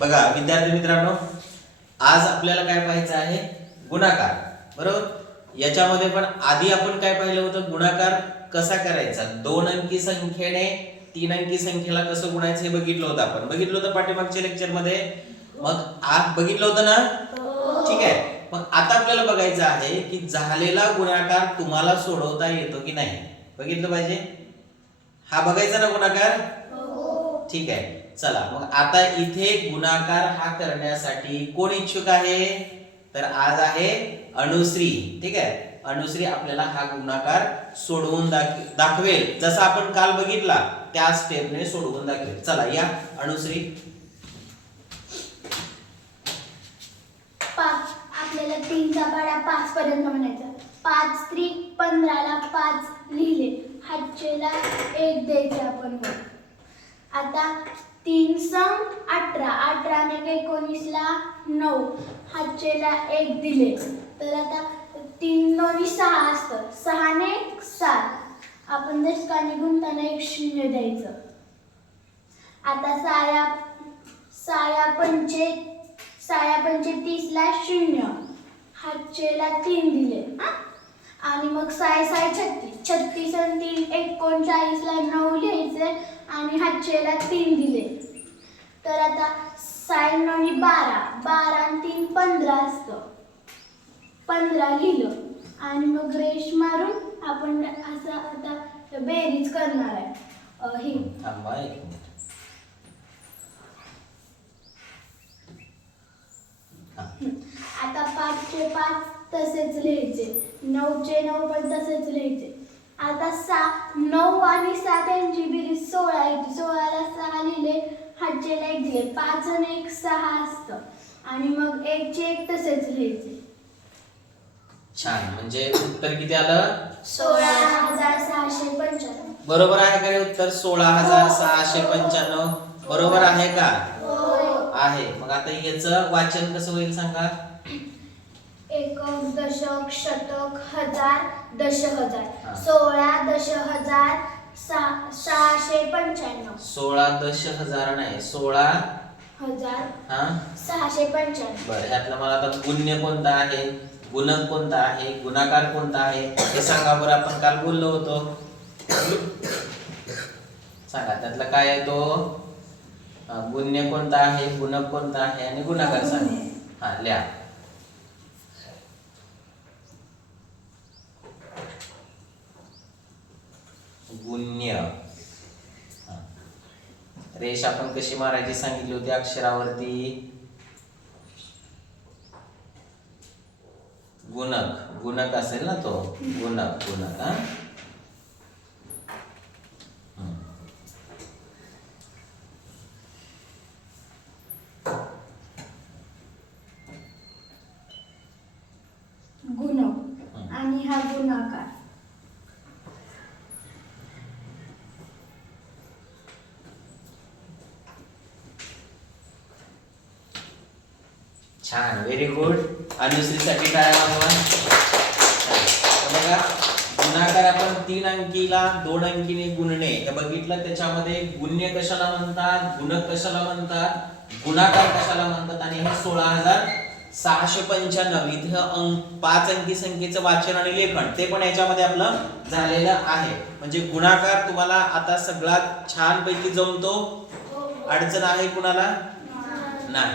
बघा विद्यार्थी मित्रांनो, आज आपल्याला काय पाहायचं आहे? गुणाकार. बरोबर. याच्यामध्ये पण आधी आपण काय पाहिलं होतं? गुणाकार कसा करायचा, 2 अंकी संख्येने 3 अंकी संख्येला कसं गुणायचं हे बघितलं होतं आपण. बघितलं होतं पाठीमागच्या लेक्चर मध्ये. मग आज बघितलं होतं ना? ठीक आहे. मग आता आपल्याला बघायचं आहे की झालेला गुणाकार तुम्हाला सोडवता येतो की नाही. बघितलं पाहिजे. हा बघायचा ना गुणाकार. ठीक आहे. चला मग आता इथे गुणाकार हा करण्यासाठी कोण इच्छुक आहे? तर आज आहे अनुश्री. ठीक आहे. अनुश्री आपल्याला हा गुणाकार सोडवून दाखवेल. जसा आपण काल बघितला त्या स्टेपने सोडवून दाखवेल. चला या अनुश्री. आपल्याला 3 चा पाढा 5 पर्यंत म्हणायचा. 5 त्रिक 15 ला 5 लिहिले. हातचेला 1 द्यायचे आपण. आता 3 सम 18, 18 ने 19 ला 9, हातचेला 1 दिले. तर आता 3 दोन्ही 6 असतं. 6 ने 7, आपण दशकाने गुणताना 1 शून्य द्यायचं. आता 6 पंचे 30 ला 0, हातचेला 3 दिले. आणि मग 6 36, 36 आणि 3 39 ला 9 लिहायचे आणि हातचेला 3 दिले. तर आता 6 आणि 12, 12 आणि 3 15 असतं. 15 लिहिलं आणि मग रेष मारून आपण असं आता बेरीज करणार आहे. ही थांबा एक मिनिट. आता 5 चे 5 तसेच लिहायचे, 9 चे 9 पण तसेच लिहायचे. आता 9 आणि 7 यांची बेरीज 16 येते. 16 ला 6 लिहिले, हातचेला 1 दिले. 5 आणि 1 6 असतं आणि मग 1 चे 1 तसेच लिहायचे. छान. म्हणजे उत्तर किती आलं? 16,695. बरोबर आहे का रे उत्तर? 16,695 बरोबर आहे का? आहे. मग आता याचं वाचन कसं होईल सांगा? एकक, दशक, शतक, हजार, दशहजार. 16 दशहजार 695. 16 दशहजार नाही, 16,000. हा 695. बरं. ह्यातलं मला आता गुण्य कोणता आहे, गुणक कोणता आहे, गुणाकार कोणता आहे हे सांगा बरं. आपण काल बोललो होतो. सांगा त्यातला काय आहे तो? गुण्य कोणता आहे, गुणक कोणता आहे आणि गुणाकार सांगा. हा लिहा. गुण्य. रेष आपण कशी मारायची सांगितली होती अक्षरावरती? गुणक. गुणक असेल ना तो. गुणक. गुणक. हा गुणक आणि हा गुणाकार. छान. Very good. अनुश्रीसाठी टाळ्या वाजवा. बघा गुणाकार आपण 3 अंकीला 2 अंकीने गुणणे हे बघितलं. त्याच्यामध्ये गुण्य कशाला म्हणतात, गुणक कशाला म्हणतात, गुणाकार कशाला म्हणतात आणि हे 16,695 इथं 5 अंकी संख्येचं वाचन आणि लेखन ते पण याच्यामध्ये आपलं झालेलं आहे. म्हणजे गुणाकार तुम्हाला आता सगळ्यात छान पैकी जमतो. अडचण आहे कुणाला? नाही.